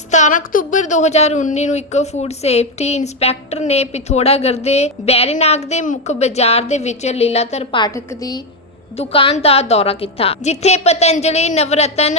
17 October 2019 ਨੂੰ ਇੱਕ food safety inspector ਨੇ ਪਿਥੋੜਾਗੜ੍ਹ ਦੇ ਬੈਰੀਨਾਗ ਦੇ ਮੁੱਖ ਬਾਜ਼ਾਰ ਦੇ ਵਿੱਚ ਲੀਲਾਧਰ ਪਾਠਕ ਦੀ ਦੁਕਾਨ ਦਾ ਦੌਰਾ ਕੀਤਾ, ਜਿੱਥੇ ਪਤੰਜਲੀ ਨਵਰਤਨ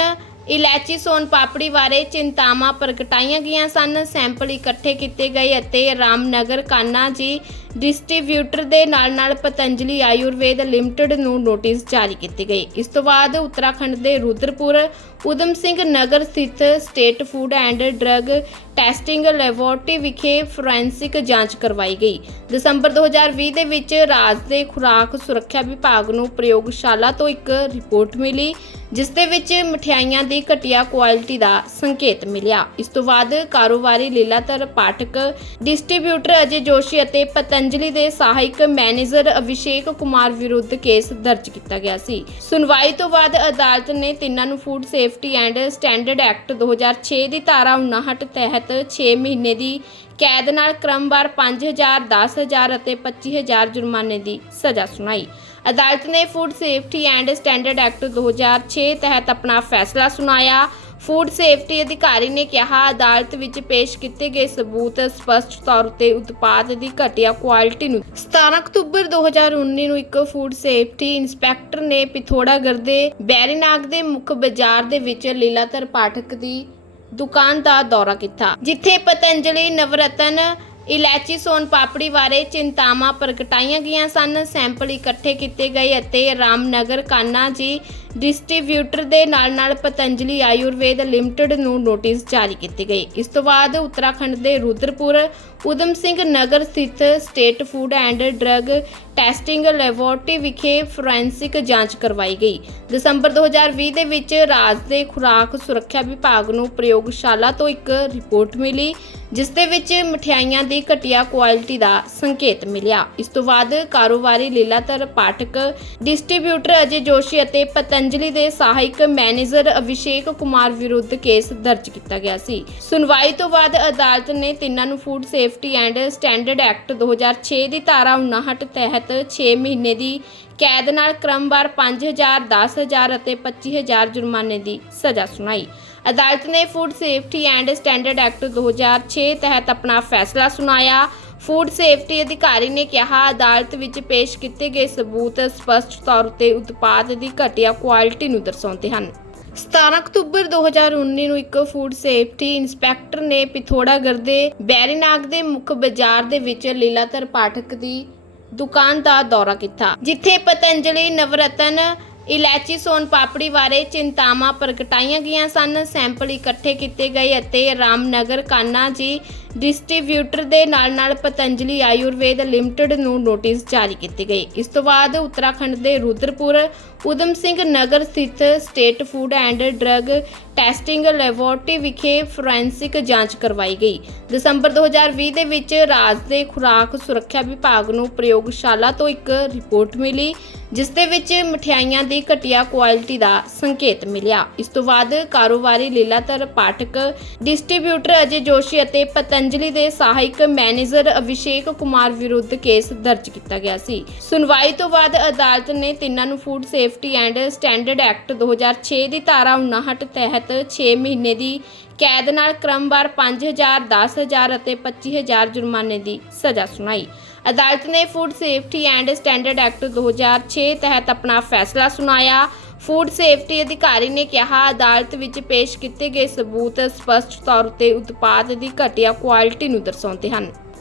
ਇਲਾਇਚੀ ਸੋਨ ਪਾਪੜੀ ਬਾਰੇ ਚਿੰਤਾਵਾਂ ਪ੍ਰਗਟਾਈਆਂ ਗਈਆਂ ਸਨ। ਸੈਂਪਲ ਇਕੱਠੇ ਕੀਤੇ ਗਏ ਅਤੇ ਰਾਮਨਗਰ ਕਾਨਾ ਜੀ ਡਿਸਟ੍ਰੀਬਿਊਟਰ ਦੇ ਨਾਲ-ਨਾਲ ਪਤੰਜਲੀ ਆਯੁਰਵੇਦ ਲਿਮਟਿਡ ਨੂੰ ਨੋਟਿਸ ਜਾਰੀ ਕੀਤੇ ਗਏ। ਇਸ ਤੋਂ ਬਾਅਦ ਉੱਤਰਾਖੰਡ ਦੇ ਰੁਦਰਪੁਰ ਉਦਮ ਸਿੰਘ ਨਗਰ ਸਥਿਤ state food and drug testing laboratory ਵਿਖੇ ਫੋਰੈਂਸਿਕ ਜਾਂਚ ਕਰਵਾਈ ਗਈ। ਦਸੰਬਰ 2020 ਦੇ ਵਿੱਚ ਰਾਜ ਦੇ ਖੁਰਾਕ ਸੁਰੱਖਿਆ ਵਿਭਾਗ ਨੂੰ ਪ੍ਰਯੋਗਸ਼ਾਲਾ ਤੋਂ ਇੱਕ ਰਿਪੋਰਟ ਮਿਲੀ, ਜਿਸ ਦੇ ਵਿੱਚ ਮਠਿਆਈਆਂ ਦੀ ਘਟੀਆ ਕੁਆਲਿਟੀ ਦਾ ਸੰਕੇਤ ਮਿਲਿਆ। ਇਸ ਤੋਂ ਬਾਅਦ ਕਾਰੋਬਾਰੀ ਲੀਲਾਧਰ ਪਾਠਕ ਡਿਸਟ੍ਰੀਬਿਊਟਰ ਅਜੇ ਜੋਸ਼ੀ ਅਤੇ ਪਤੰਜਲੀ ਦੇ ਸਹਾਇਕ ਮੈਨੇਜਰ ਅਭਿਸ਼ੇਕ ਕੁਮਾਰ ਵਿਰੁੱਧ ਕੇਸ ਦਰਜ ਕੀਤਾ ਗਿਆ ਸੀ। ਸੁਣਵਾਈ ਤੋਂ ਬਾਅਦ ਅਦਾਲਤ ਨੇ ਤਿੰਨਾਂ ਨੂੰ food safety and standard act 2006 ਦੀ ਧਾਰਾ 59 ਤਹਿਤ 6 ਮਹੀਨੇ ਦੀ ਕੈਦ ਨਾਲ ਕ੍ਰਮਵਾਰ 5000 10000 ਅਤੇ 25000 ਜੁਰਮਾਨੇ ਦੀ ਸਜ਼ਾ ਸੁਣਾਈ। ਅਦਾਲਤ ਨੇ food safety and standard act 2006 ਤਹਿਤ ਆਪਣਾ ਫੈਸਲਾ ਸੁਣਾਇਆ। ਫੂਡ ਸੇਫਟੀ ਅਧਿਕਾਰੀ ਨੇ ਕਿਹਾ, ਅਦਾਲਤ ਵਿੱਚ ਪੇਸ਼ ਕੀਤੇ ਗਏ ਸਬੂਤ ਸਪਸ਼ਟ ਤੌਰ ਤੇ ਉਤਪਾਦ ਦੀ ਘਟੀਆ ਕੁਆਲਿਟੀ ਨੂੰ 17 ਅਕਤੂਬਰ 2019 ਨੂੰ ਇੱਕ ਫੂਡ ਸੇਫਟੀ ਇੰਸਪੈਕਟਰ ਨੇ ਪਿਥੋੜਾਗੜ੍ਹ ਦੇ ਬੈਰੀਨਾਗ ਦੇ ਮੁੱਖ ਬਾਜ਼ਾਰ ਦੇ ਵਿੱਚ ਲੀਲਾਧਰ ਪਾਠਕ ਦੀ ਦੁਕਾਨ ਦਾ ਦੌਰਾ ਕੀਤਾ, ਜਿੱਥੇ ਪਤੰਜਲੀ ਨਵਰਤਨ ਇਲਾਇਚੀ ਸੋਨ ਪਾਪੜੀ ਬਾਰੇ ਚਿੰਤਾਵਾਂ ਪ੍ਰਗਟਾਈਆਂ ਗਈਆਂ ਸਨ। ਸੈਂਪਲ ਇਕੱਠੇ ਕੀਤੇ ਗਏ ਅਤੇ ਰਾਮਨਗਰ ਕਾਨਾ ਜੀ ਡਿਸਟ੍ਰੀਬਿਊਟਰ ਦੇ ਨਾਲ-ਨਾਲ ਪਤੰਜਲੀ ਆਯੁਰਵੇਦ ਲਿਮਟਿਡ ਨੂੰ ਨੋਟਿਸ ਜਾਰੀ ਕੀਤੇ ਗਏ। ਇਸ ਤੋਂ ਬਾਅਦ ਉੱਤਰਾਖੰਡ ਦੇ ਰੁਦਰਪੁਰ ਉਦਮ ਸਿੰਘ ਨਗਰ ਸਥਿਤ state food and drug testing laboratory ਵਿਖੇ ਫੋਰੈਂਸਿਕ ਜਾਂਚ ਕਰਵਾਈ ਗਈ। ਦਸੰਬਰ 2020 ਦੇ ਵਿੱਚ ਰਾਜ ਦੇ ਖੁਰਾਕ ਸੁਰੱਖਿਆ ਵਿਭਾਗ ਨੂੰ ਪ੍ਰਯੋਗਸ਼ਾਲਾ ਤੋਂ ਇੱਕ ਰਿਪੋਰਟ ਮਿਲੀ, ਜਿਸ ਦੇ ਵਿੱਚ ਮਠਿਆਈਆਂ ਦੀ ਘਟੀਆ ਕੁਆਲਿਟੀ ਦਾ ਸੰਕੇਤ ਮਿਲਿਆ। ਇਸ ਤੋਂ ਬਾਅਦ ਕਾਰੋਬਾਰੀ ਲੀਲਾਧਰ ਪਾਠਕ, ਡਿਸਟ੍ਰੀਬਿਊਟਰ ਅਜੇ ਜੋਸ਼ੀ ਅਤੇ ਪਤੰਜਲੀ ਦੇ ਸਹਾਇਕ ਮੈਨੇਜਰ ਅਭਿਸ਼ੇਕ ਕੁਮਾਰ ਵਿਰੁੱਧ ਕੇਸ ਦਰਜ ਕੀਤਾ ਗਿਆ ਸੀ। ਸੁਣਵਾਈ ਤੋਂ ਬਾਅਦ ਅਦਾਲਤ ਨੇ ਤਿੰਨਾਂ ਨੂੰ food safety and standard act 2006 ਦੀ ਧਾਰਾ 59 ਤਹਿਤ 6 ਮਹੀਨੇ ਦੀ ਕੈਦ ਨਾਲ ਕ੍ਰਮਵਾਰ 5000 10000 ਅਤੇ 25000 ਜੁਰਮਾਨੇ ਦੀ ਸਜ਼ਾ ਸੁਣਾਈ। ਅਦਾਲਤ ਨੇ food safety and standard act 2006 ਤਹਿਤ ਆਪਣਾ ਫੈਸਲਾ ਸੁਣਾਇਆ। ਫੂਡ ਸੇਫਟੀ ਅਧਿਕਾਰੀ ਨੇ ਕਿਹਾ, ਅਦਾਲਤ ਵਿੱਚ ਪੇਸ਼ ਕੀਤੇ ਗਏ ਸਬੂਤ ਸਪਸ਼ਟ ਤੌਰ ਤੇ ਉਤਪਾਦ ਦੀ ਘਟੀਆ ਕੁਆਲਿਟੀ ਨੂੰ ਦਰਸਾਉਂਦੇ ਹਨ। 17 ਅਕਤੂਬਰ 2019 ਨੂੰ ਇੱਕ ਫੂਡ ਸੇਫਟੀ ਇੰਸਪੈਕਟਰ ਨੇ ਪਿਥੋੜਾਗੜ੍ਹ ਦੇ ਬੈਰੀਨਾਗ ਦੇ ਮੁੱਖ ਬਾਜ਼ਾਰ ਦੇ ਵਿੱਚ ਲੀਲਾਧਰ ਪਾਠਕ ਦੀ ਦੁਕਾਨ ਦਾ ਦੌਰਾ ਕੀਤਾ ਜਿੱਥੇ ਪਤੰਜਲੀ ਨਵਰਤਨ ਇਲਾਚੀ ਸੋਨ ਪਾਪੜੀ ਬਾਰੇ ਚਿੰਤਾਵਾਂ ਪ੍ਰਗਟਾਈਆਂ ਗਈਆਂ ਸਨ ਸੈਂਪਲ ਇਕੱਠੇ ਕੀਤੇ ਗਏ ਸਬੂਤ ਸਪਸ਼ਟ ਤੌਰ ਤੇ17 ਅਕਤੂਬਰ 2019 ਨੂੰ ਇੱਕ ਫੂਡ ਸੇਫਟੀ ਇੰਸਪੈਕਟਰ ਨੇ ਪਿਥੋੜਾਗੜ੍ਹ ਦੇ ਬੈਰੀਨਾਗ ਦੇ ਮੁੱਖ ਬਾਜ਼ਾਰ ਦੇ ਵਿੱਚ ਲੀਲਾਧਰ ਪਾਠਕ ਦੀ ਦੁਕਾਨ ਦਾ ਦੌਰਾ ਕੀਤਾ, ਜਿੱਥੇ ਪਤੰਜਲੀ, ਨਵਰਤਨ, ਇਲਾਚੀ, ਸੋਨ ਪਾਪੜੀ ਬਾਰੇ ਚਿੰਤਾਵਾਂ ਪ੍ਰਗਟਾਈਆਂ ਗਈਆਂ ਸਨ। ਸੈਂਪਲ ਇਕੱਠੇ ਕੀਤੇ ਗਏ ਅਤੇ ਰਾਮਨਗਰ ਕਾਨਾ ਜੀ ਡਿਸਟ੍ਰੀਬਿਊਟਰ ਦੇ ਨਾਲ-ਨਾਲ ਪਤੰਜਲੀ ਆਯੁਰਵੇਦ ਲਿਮਟਿਡ ਨੂੰ ਨੋਟਿਸ ਜਾਰੀ ਕੀਤੇ ਗਏ। ਇਸ ਤੋਂ ਬਾਅਦ ਉੱਤਰਾਖੰਡ ਦੇ ਰੁਦਰਪੁਰ ਉਦਮ ਸਿੰਘ ਨਗਰ ਸਥਿਤ state food and drug testing laboratory ਵਿਖੇ ਫੋਰੈਂਸਿਕ ਜਾਂਚ ਕਰਵਾਈ ਗਈ। ਦਸੰਬਰ 2020 ਦੇ ਵਿੱਚ ਰਾਜ ਦੇ ਖੁਰਾਕ ਸੁਰੱਖਿਆ ਵਿਭਾਗ ਨੂੰ ਪ੍ਰਯੋਗਸ਼ਾਲਾ ਤੋਂ ਇੱਕ ਰਿਪੋਰਟ ਮਿਲੀ, ਜਿਸ ਦੇ ਵਿੱਚ ਮਠਿਆਈਆਂ ਦੀ ਘਟੀਆ ਕੁਆਲਿਟੀ ਦਾ ਸੰਕੇਤ ਮਿਲਿਆ। ਇਸ ਤੋਂ ਬਾਅਦ ਕਾਰੋਬਾਰੀ ਲੀਲਾਧਰ ਪਾਠਕ, ਡਿਸਟ੍ਰੀਬਿਊਟਰ ਅਜੇ ਜੋਸ਼ੀ ਅਤੇ ਪਤੰਜਲੀ ਦੇ ਸਹਾਇਕ ਮੈਨੇਜਰ ਅਭਿਸ਼ੇਕ ਕੁਮਾਰ ਵਿਰੁੱਧ ਕੇਸ ਦਰਜ ਕੀਤਾ ਗਿਆ ਸੀ। ਸੁਣਵਾਈ ਤੋਂ ਬਾਅਦ ਅਦਾਲਤ ਨੇ ਤਿੰਨਾਂ ਨੂੰ food safety and standard act 2006 ਦੀ ਧਾਰਾ 59 ਤਹਿਤ 6 ਮਹੀਨੇ ਦੀ ਕੈਦ ਨਾਲ ਕ੍ਰਮਵਾਰ 5000 10000 ਅਤੇ 25000 ਜੁਰਮਾਨੇ ਦੀ ਸਜ਼ਾ ਸੁਣਾਈ। ਅਦਾਲਤ ਨੇ food safety and standard act 2006 ਤਹਿਤ ਆਪਣਾ ਫੈਸਲਾ ਸੁਣਾਇਆ। ਫੂਡ ਸੇਫਟੀ ਅਧਿਕਾਰੀ ਨੇ ਕਿਹਾ, ਅਦਾਲਤ ਵਿੱਚ ਪੇਸ਼ ਕੀਤੇ ਗਏ ਸਬੂਤ ਸਪਸ਼ਟ ਤੌਰ ਤੇ ਉਤਪਾਦ ਦੀ ਘਟੀਆ ਕੁਆਲਿਟੀ ਨੂੰ ਦਰਸਾਉਂਦੇ ਹਨ।